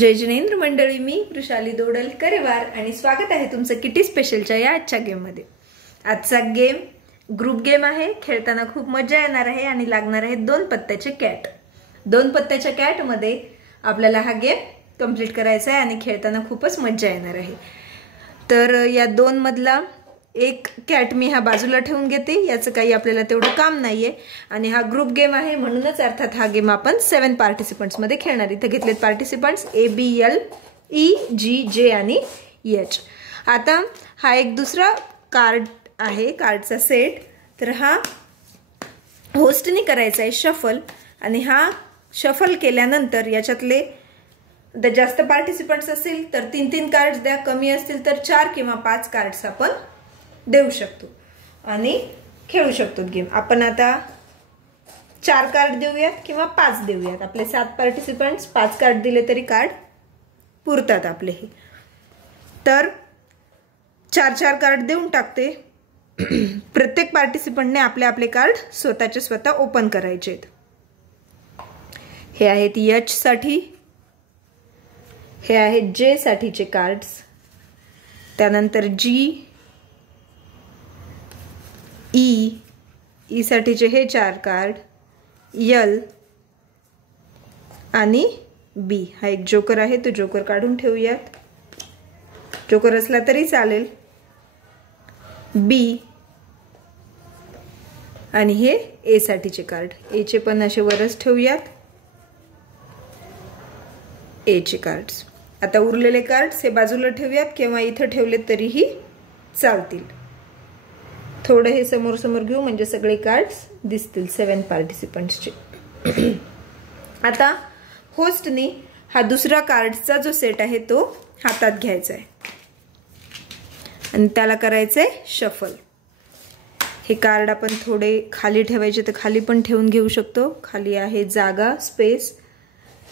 जय जिनेंद्र मंडळी, मी वृषाली दोडल करेवार आणि स्वागत आहे तुमचं किटी स्पेशलच्या या आजच्या गेम मध्ये। आजचा गेम ग्रुप गेम आहे। खेळताना खूप मजा येणार आहे आणि लागणार आहे 2 पत्त्याचे कॅट। 2 पत्त्याच्या कॅट मध्ये आपल्याला हा गेम कंप्लीट करायचा आहे आणि खेळताना खूपच मजा येणार आहे। तर या 2 मधला एक कॅट मी हा बाजूला ठेवून घेते, याचं काही आपल्याला तेवढं काम नाहीये आणि हा ग्रुप गेम आहे म्हणूनच अर्थात हा गेम आपण 7 पार्टिसिपंट्स मध्ये खेळणार। इथे घेतलेत पार्टिसिपंट्स ABL EGJ आणि H। आता हा एक दुसरा कार्ड आहे, कार्डचा सेट। तर हा होस्टनी करायचा आहे शफल आणि हा शफल केल्यानंतर याच्यातले जास्त पार्टिसिपंट्स असतील तर 3-3 कार्ड्स द्या, कमी असतील तर 4 किंवा 5 कार्ड्स आपण देऊ शकतो आणि खेळू शकतो गेम। आपण आता 4 कार्ड देऊयात किंवा 5 देऊयात। आपले 7 पार्टिसिपंट्स 5 कार्ड दिले तरी कार्ड पुरतात आपले हे। तर 4-4 कार्ड देऊन टाकते। प्रत्येक पार्टिसिपंटने आपले आपले कार्ड स्वतःचे स्वतः ओपन करायचे आहेत। हे आहेत H साठी, हे आहेत J साठीचे कार्ड्स, त्यानंतर G E साठीचे हे 4 कार्ड, L आणि B। हा एक जोकर आहे, तो जोकर काढून ठेवूयात, जोकर असला तरी चालेल। B आणि हे A साठीचे कार्ड, A चे पण असे वरच ठेवूयात, A चे कार्ड्स। आता उरलेले कार्ड्स हे बाजूला ठेवूयात किंवा इथे ठेवले तरीही चालतील। थोडे हे समोर समोर घेऊ म्हणजे सगळे कार्ड्स दिसतील 7 पार्टिसिपंट्सचे। आता होस्टनी हा दुसरा कार्डचा जो सेट आहे तो हातात घ्यायचा आहे आणि त्याला करायचंय शफल। हे कार्ड आपण थोडे खाली ठेवायचे तर खाली पण ठेवून घेऊ शकतो, खाली आहे जागा, स्पेस,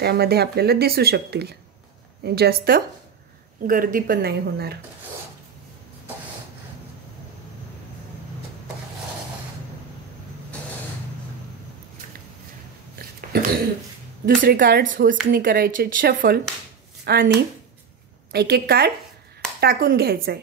त्यामध्ये आपल्याला दिसू शकतील, जास्त गर्दी पण नाही होणार। दुसरे कार्ड्स होस्टनी करायचे शफल आणि एक एक कार्ड टाकून घ्यायचा आहे।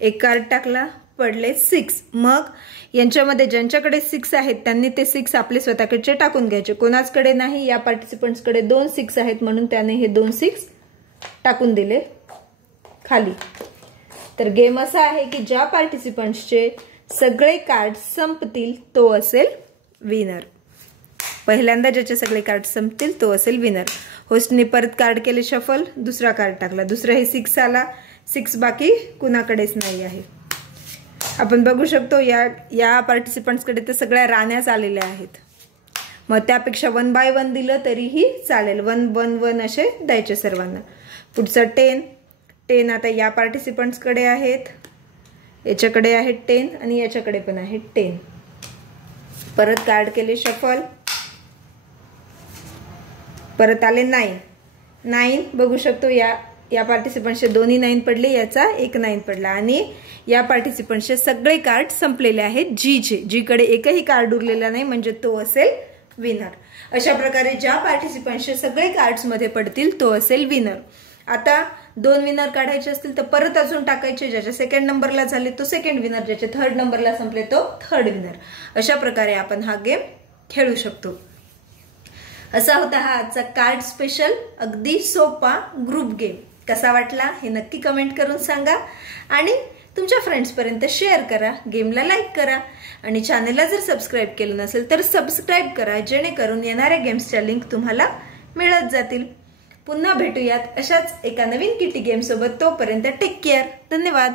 एक कार्ड टाकला, पडले 6। मग यांच्यामध्ये ज्यांच्याकडे 6 आहेत त्यांनी ते 6 आपले स्वतःकडचे टाकून घ्यायचे, कोणाचकडे नाही। या पार्टिसिपंट्सकडे 2 6 आहेत म्हणून त्याने हे 2 6 टाकून दिले खाली। तर गेम असा आहे की ज्या पार्टिसिपंट्सचे सगळे कार्ड संपतील तो असेल विनर। पहिल्यांदा ज्याचे सगळे कार्ड संपतील तो असेल विनर। होस्टने परत कार्ड केले शफल, दुसरा कार्ड टाकला, दुसरा हे 6 आला, 6 बाकी कुणाकडेच नाही आहे। आपण बघू शकतो या पार्टिसिपंट्सकडे तर सगळ्या राण्याच आलेल्या आहेत, मग त्यापेक्षा 1 बाय 1 दिलं तरीही चालेल, 1 1 1 असे द्यायचे सर्वांना। पुढचा 10 आता या पार्टिसिपंट्सकडे आहेत, याच्याकडे आहेत 10 आणि याच्याकडे पण आहेत 10। परत कार्ड केले शफल, परत आले 9 बघू शकतो या पार्टिसिपंट्सचे दोन्ही 9 पडले, याचा एक 9 पडला आणि या पार्टिसिपंट्सचे सगळे कार्ड संपलेले आहेत। जी कडे एकही कार्ड उरलेला नाही म्हणजे तो असेल विनर। अशा प्रकारे ज्या पार्टिसिपंट्सचे सगळे कार्ड्स मध्ये पडतील तो असेल विनर। आता 2 विनर काढायचे असतील तर परत अजून टाकायचे, ज्याच्या 2nd नंबरला झाले तो 2nd विनर, ज्याचे 3rd नंबरला संपले तो 3rd विनर। अशा प्रकारे आपण हा गेम खेळू शकतो। असा होता हा आजचा कार्ड स्पेशल, अगदी सोपा ग्रुप गेम। कसा वाटला हे नक्की कमेंट करून सांगा आणि तुमच्या फ्रेंड्स पर्यंत शेअर करा, गेमला लाईक करा आणि चॅनलला जर सबस्क्राईब केलं नसेल तर सबस्क्राईब करा, जेणेकरून येणाऱ्या गेम्सच्या लिंक तुम्हाला मिळत जातील। पुन्हा भेटूयात अशाच एका नवीन किटी गेम सोबत, तोपर्यंत टेक केअर, धन्यवाद।